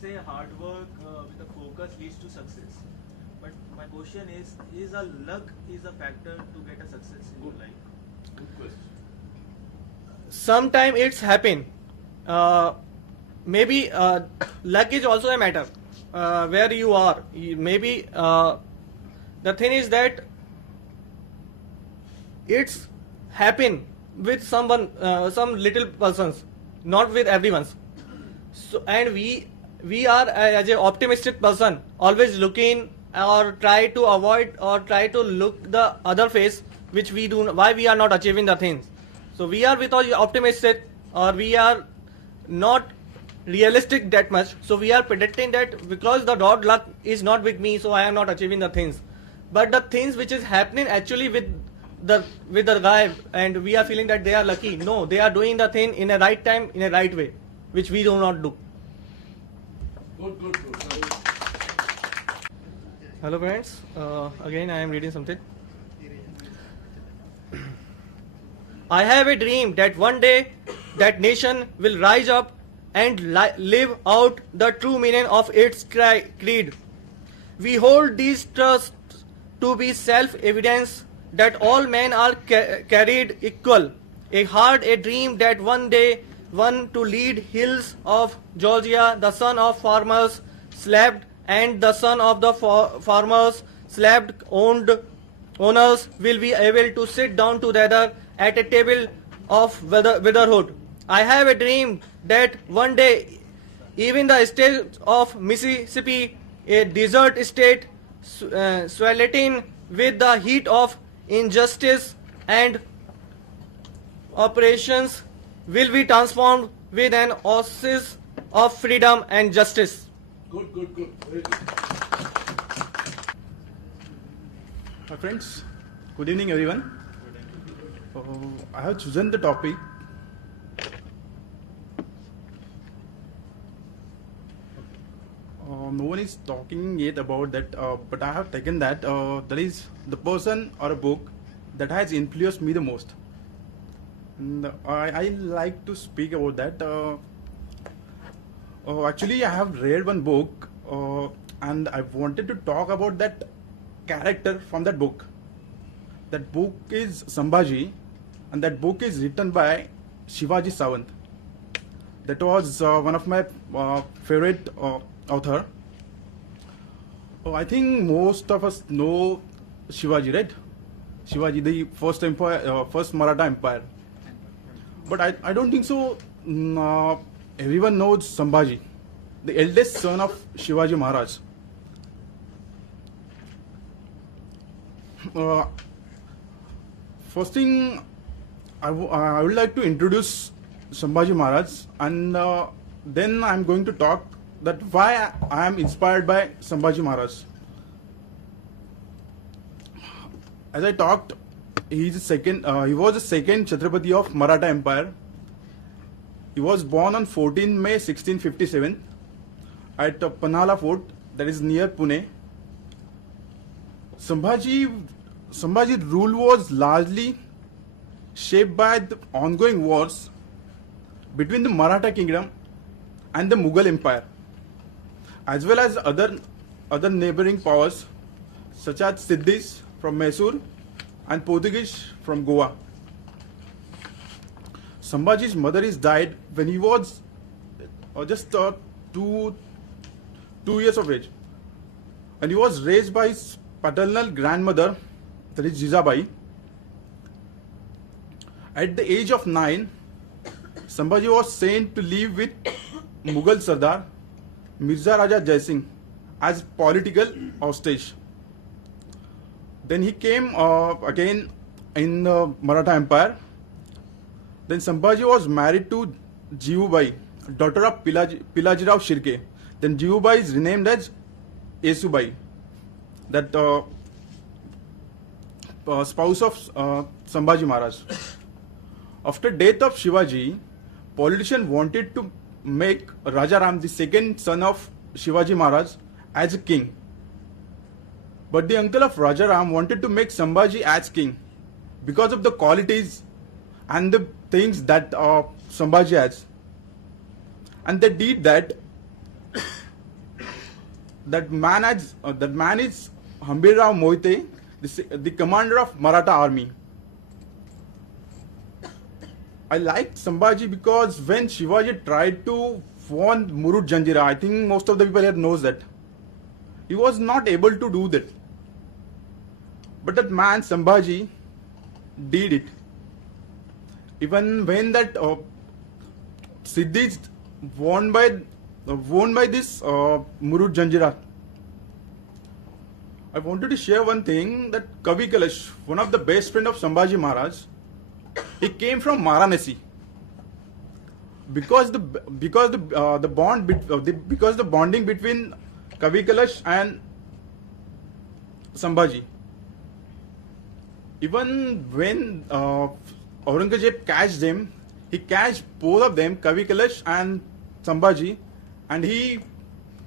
say hard work with a focus leads to success. But my question is a luck is a factor to get a success in your life? Good question. Sometime it's happen. Maybe luck is also a matter. Where you are, maybe the thing is that it's happen with someone, some little persons, not with everyone's. So, and we are as an optimistic person, always looking or try to avoid or try to look the other face, which we do. Why we are not achieving the things? So we are with all optimistic, or we are not realistic that much. So we are predicting that because the God luck is not with me, so I am not achieving the things. But the things which is happening actually with the guy, and we are feeling that they are lucky. No, they are doing the thing in a right time, in a right way, which we do not do. Good. Hello friends, again I am reading something. I have a dream that one day that nation will rise up and live out the true meaning of its creed. We hold these trusts to be self-evidence that all men are carried equal. A heart, a dream that one day one to lead hills of Georgia, the son of farmers slapped, and the son of the farmers slapped owners will be able to sit down together at a table of brotherhood. I have a dream that one day even the state of Mississippi, a desert state sweltering with the heat of injustice and operations, will be transformed with an oasis of freedom and justice. Good. Very good. My friends, good evening everyone. I have chosen the topic no one is talking yet about that, but I have taken that that is the person or a book that has influenced me the most. And I like to speak about that. Actually, I have read one book and I wanted to talk about that character from that book. That book is Sambhaji, and that book is written by Shivaji Sawant. That was one of my favorite author. I think most of us know Shivaji, right? Shivaji, the first Maratha Empire. But I don't think so. Everyone knows Sambhaji, the eldest son of Shivaji Maharaj. First thing, I would like to introduce Sambhaji Maharaj, and then I'm going to talk that why I am inspired by Sambhaji Maharaj. As I talked, he was the second Chhatrapati of Maratha Empire. He was born on 14 May 1657 at Panhala Fort, that is near Pune. Sambhaji's rule was largely shaped by the ongoing wars between the Maratha kingdom and the Mughal Empire, as well as other neighboring powers such as Siddhis from Mysore and Portuguese from Goa. Sambhaji's mother is died when he was just 2 years of age, and he was raised by his paternal grandmother, that is Jijabai. At the age of 9, Sambhaji was sent to live with Mughal Sardar Mirza Raja Jai Singh as political hostage. Then he came again in the Maratha Empire. Then Sambhaji was married to Jivubai, daughter of Pilajirao Shirke. Then Jivubai is renamed as Yesubai, that spouse of Sambhaji Maharaj. After death of Shivaji, politicians wanted to make Rajaram, the second son of Shivaji Maharaj, as a king. But the uncle of Rajaram wanted to make Sambhaji as king because of the qualities and the things that Sambhaji has. And they did that. that man is Hambirrao Mohitte, the commander of Maratha army. I liked Sambhaji because when Shivaji tried to warn Murud Janjira, I think most of the people here knows that, he was not able to do that. But that man Sambhaji did it. Even when that Siddhi is warned by this Murud Janjira. I wanted to share one thing, that Kavi Kalash, one of the best friend of Sambhaji Maharaj, he came from Varanasi. Because the bonding between Kavi Kalash and Sambhaji. Even when Aurangzeb catched them, he catched both of them, Kavi Kalash and Sambhaji, and he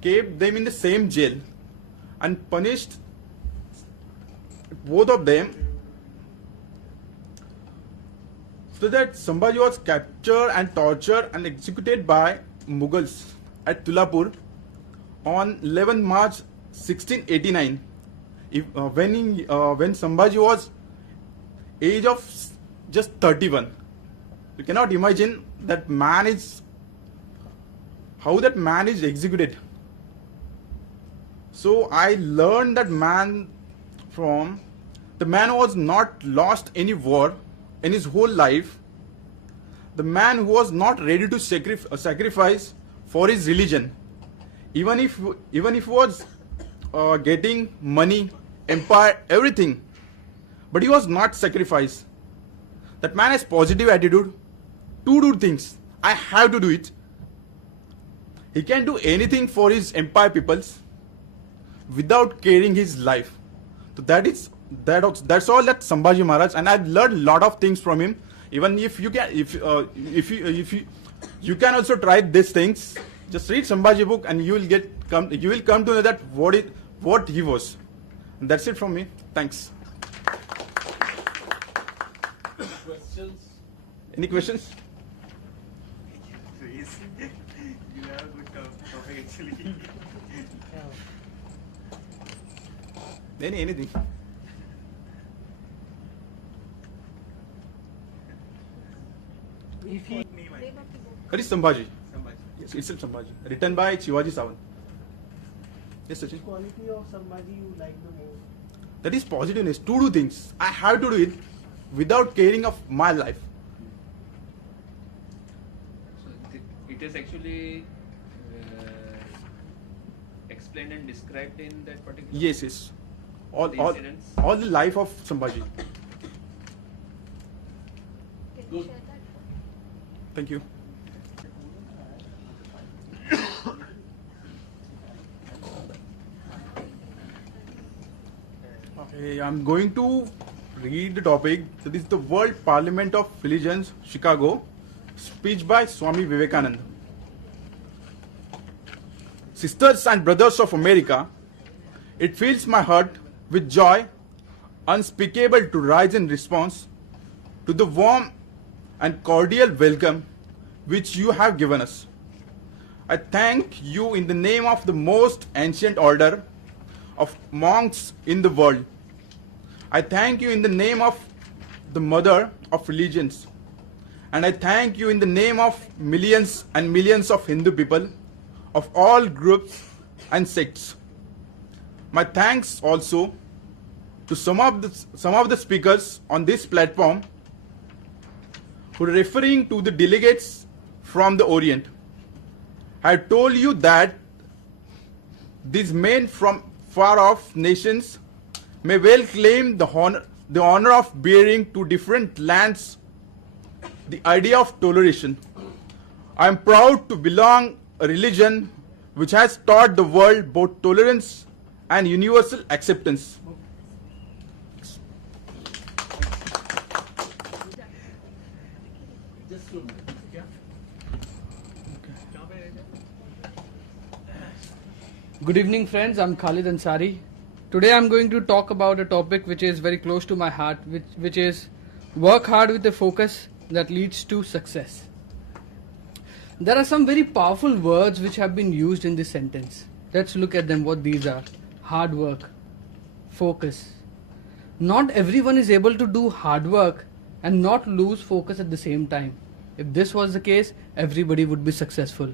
kept them in the same jail and punished both of them. So that Sambhaji was captured and tortured and executed by Mughals at Tulapur on 11 March 1689. When Sambhaji was age of just 31. You cannot imagine how that man is executed. So I learned that man from the man was not lost any war in his whole life. The man who was not ready to sacrifice for his religion, even if he was getting money, empire, everything, but he was not sacrificed. That man has positive attitude to do things. I have to do it. He can do anything for his empire peoples without caring his life. So that's all that Sambhaji Maharaj, and I've learned a lot of things from him. Even if you can, you can also try these things. Just read Sambhaji book, and you will come to know that what he was. And that's it from me. Thanks. Questions? Any questions? Please. You have a good topic actually. Anything. If he me, That is Sambhaji. Sambhaji. Yes, itself Sambhaji. Written by Shivaji Sawant. Yes, Sachin. Quality of Sambhaji you like the most? That is positiveness. To do things. I have to do it without caring of my life. So it is actually explained and described in that particular. Yes. All incidents? All the life of Sambhaji. Good. Thank you. Okay, I'm going to read the topic. So this is the World Parliament of Religions, Chicago, speech by Swami Vivekananda. Sisters and brothers of America, it fills my heart with joy unspeakable to rise in response to the warm and cordial welcome which you have given us. I thank you in the name of the most ancient order of monks in the world. I thank you in the name of the mother of religions. And I thank you in the name of millions and millions of Hindu people of all groups and sects. My thanks also to some of the speakers on this platform who are referring to the delegates from the Orient. I told you that these men from far off nations may well claim the honor of bearing to different lands the idea of toleration. I am proud to belong a religion which has taught the world both tolerance and universal acceptance. Just 2 minutes. Yeah? Good evening, friends. I'm Khalid Ansari. Today I'm going to talk about a topic which is very close to my heart, which is work hard with a focus that leads to success. There are some very powerful words which have been used in this sentence. Let's look at them, what these are. Hard work, focus. Not everyone is able to do hard work and not lose focus at the same time. If this was the case, everybody would be successful.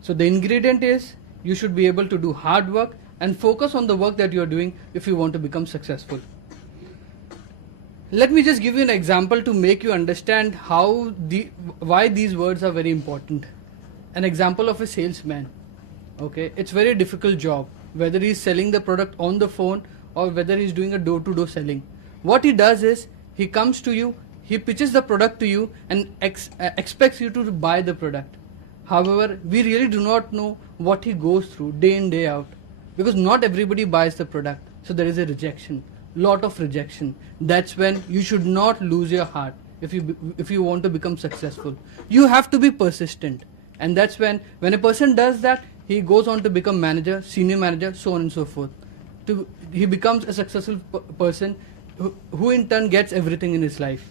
So the ingredient is you should be able to do hard work and focus on the work that you are doing if you want to become successful. Let me just give you an example to make you understand why these words are very important. An example of a salesman. Okay, it's very difficult job, whether he's selling the product on the phone or whether he's doing a door-to-door selling. What he does is he comes to you, he pitches the product to you and expects you to buy the product. However, we really do not know what he goes through day in, day out, because not everybody buys the product. So there is a rejection, lot of rejection. That's when you should not lose your heart if you want to become successful. You have to be persistent, and that's when a person does that, he goes on to become manager, senior manager, so on and so forth. He becomes a successful person who in turn gets everything in his life.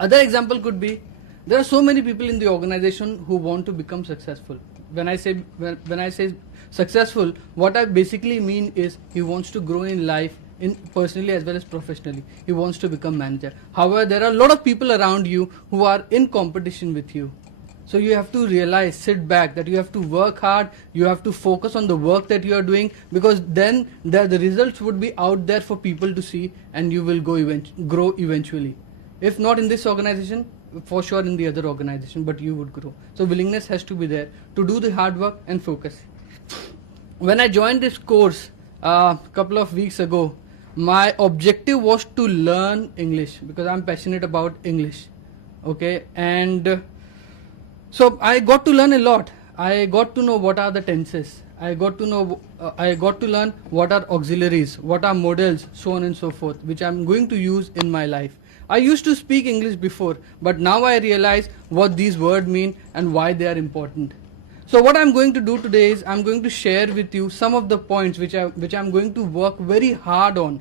Other example could be, there are so many people in the organization who want to become successful. When I say successful, what I basically mean is he wants to grow in life, in personally as well as professionally. He wants to become manager. However, there are a lot of people around you who are in competition with you. So you have to realize, sit back, that you have to work hard, you have to focus on the work that you are doing, because then the results would be out there for people to see and you will grow eventually. If not in this organization, for sure in the other organization, but you would grow. So willingness has to be there to do the hard work and focus. When I joined this course a couple of weeks ago, my objective was to learn English because I'm passionate about English. Okay, and so I got to learn a lot. I got to know what are the tenses. I got to learn what are auxiliaries, what are modals, so on and so forth, which I'm going to use in my life. I used to speak English before, but now I realize what these words mean and why they are important. So what I'm going to do today is I'm going to share with you some of the points which I'm going to work very hard on,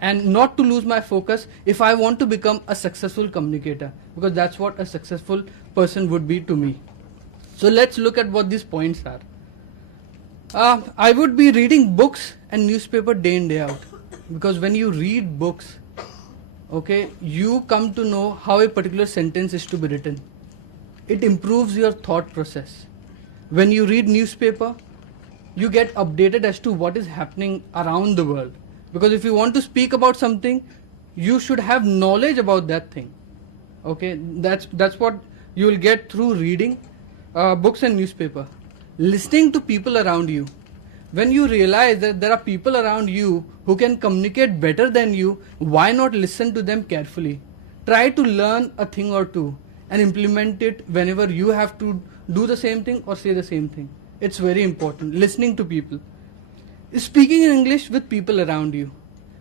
and not to lose my focus if I want to become a successful communicator, because that's what a successful person would be to me. So let's look at what these points are. I would be reading books and newspaper day in, day out, because when you read books, okay, you come to know how a particular sentence is to be written. It improves your thought process. When you read newspaper, you get updated as to what is happening around the world. Because if you want to speak about something, you should have knowledge about that thing. Okay, that's what you will get through reading books and newspaper. Listening to people around you. When you realize that there are people around you who can communicate better than you, why not listen to them carefully? Try to learn a thing or two and implement it whenever you have to do the same thing or say the same thing. It's very important. Listening to people. Speaking in English with people around you.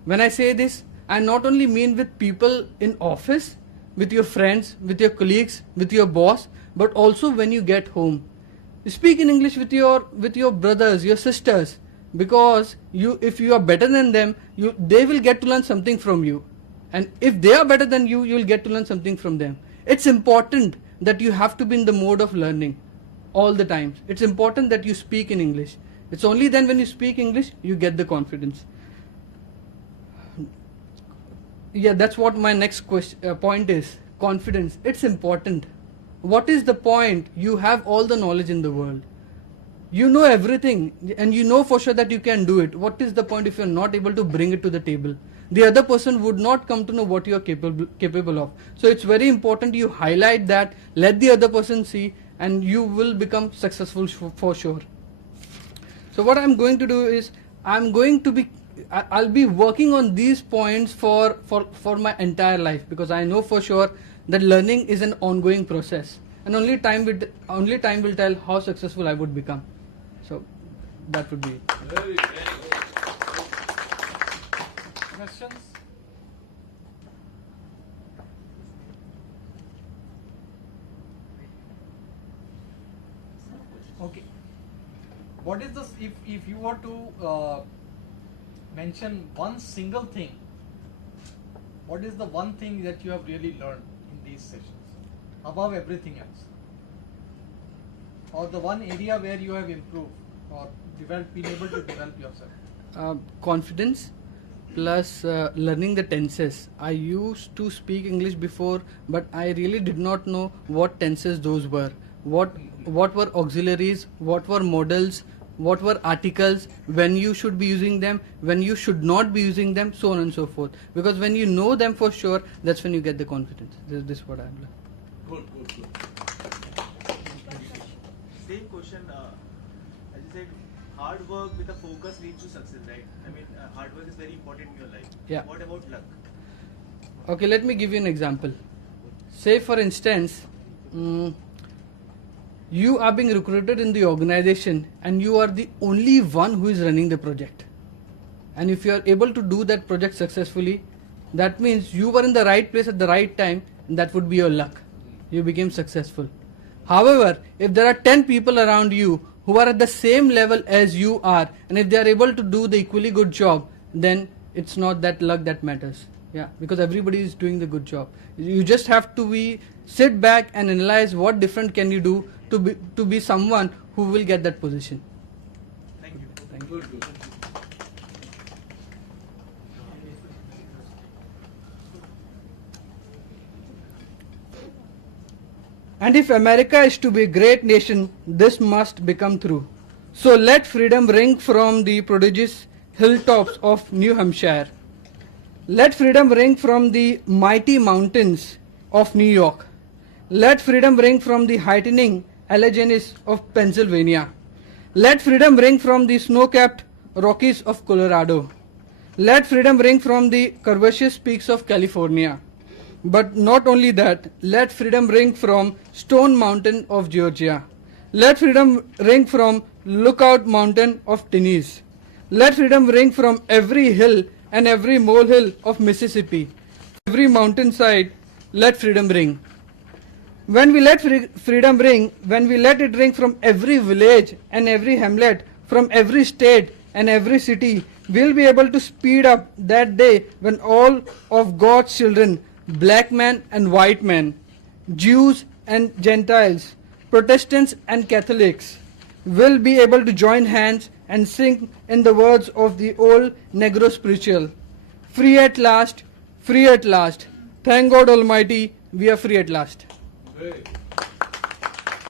When I say this, I not only mean with people in office, with your friends, with your colleagues, with your boss, but also when you get home. Speak in English with your brothers, your sisters, because if you are better than them, they will get to learn something from you, and if they are better than you, you will get to learn something from them. It's important that you have to be in the mode of learning all the time. It's important that you speak in English. It's only then when you speak English you get the confidence. Yeah, that's what my next point is. Confidence. It's important. What is the point? You have all the knowledge in the world. You know everything and you know for sure that you can do it. What is the point if you're not able to bring it to the table? The other person would not come to know what you are capable of. So it's very important you highlight that, let the other person see, and you will become successful for sure. So what I'm going to do is I'll be working on these points for my entire life, because I know for sure that learning is an ongoing process, and only time will tell how successful I would become. So that would be it. Very good. Questions? Okay. What is this? If you were to mention one single thing, what is the one thing that you have really learned in these sessions above everything else, or the one area where you have improved? or being able to develop yourself? Confidence plus learning the tenses. I used to speak English before, but I really did not know what tenses those were. What were auxiliaries, what were modals, what were articles, when you should be using them, when you should not be using them, so on and so forth. Because when you know them for sure, that's when you get the confidence. This is what I've learned. Good. Same question. As you said, hard work with a focus leads to success, right? I mean, hard work is very important in your life. Yeah. What about luck? Okay, let me give you an example. Say for instance, you are being recruited in the organization and you are the only one who is running the project. And if you are able to do that project successfully, that means you were in the right place at the right time, and that would be your luck. You became successful. However, if there are 10 people around you who are at the same level as you are, and if they are able to do the equally good job, then it's not that luck that matters. Yeah, because everybody is doing the good job. You just have to sit back and analyze what different can you do to be someone who will get that position. Thank you. Thank you. Good. And if America is to be a great nation, this must become true. So let freedom ring from the prodigious hilltops of New Hampshire. Let freedom ring from the mighty mountains of New York. Let freedom ring from the heightening Alleghenies of Pennsylvania. Let freedom ring from the snow-capped Rockies of Colorado. Let freedom ring from the curvaceous peaks of California. But not only that, let freedom ring from Stone Mountain of Georgia. Let freedom ring from Lookout Mountain of Tennessee. Let freedom ring from every hill and every molehill of Mississippi. Every mountainside, let freedom ring. When we let freedom ring, when we let it ring from every village and every hamlet, from every state and every city, we'll be able to speed up that day when all of God's children, black men and white men, Jews and Gentiles, Protestants and Catholics, will be able to join hands and sing in the words of the old Negro spiritual. Free at last, free at last. Thank God Almighty, we are free at last. Great.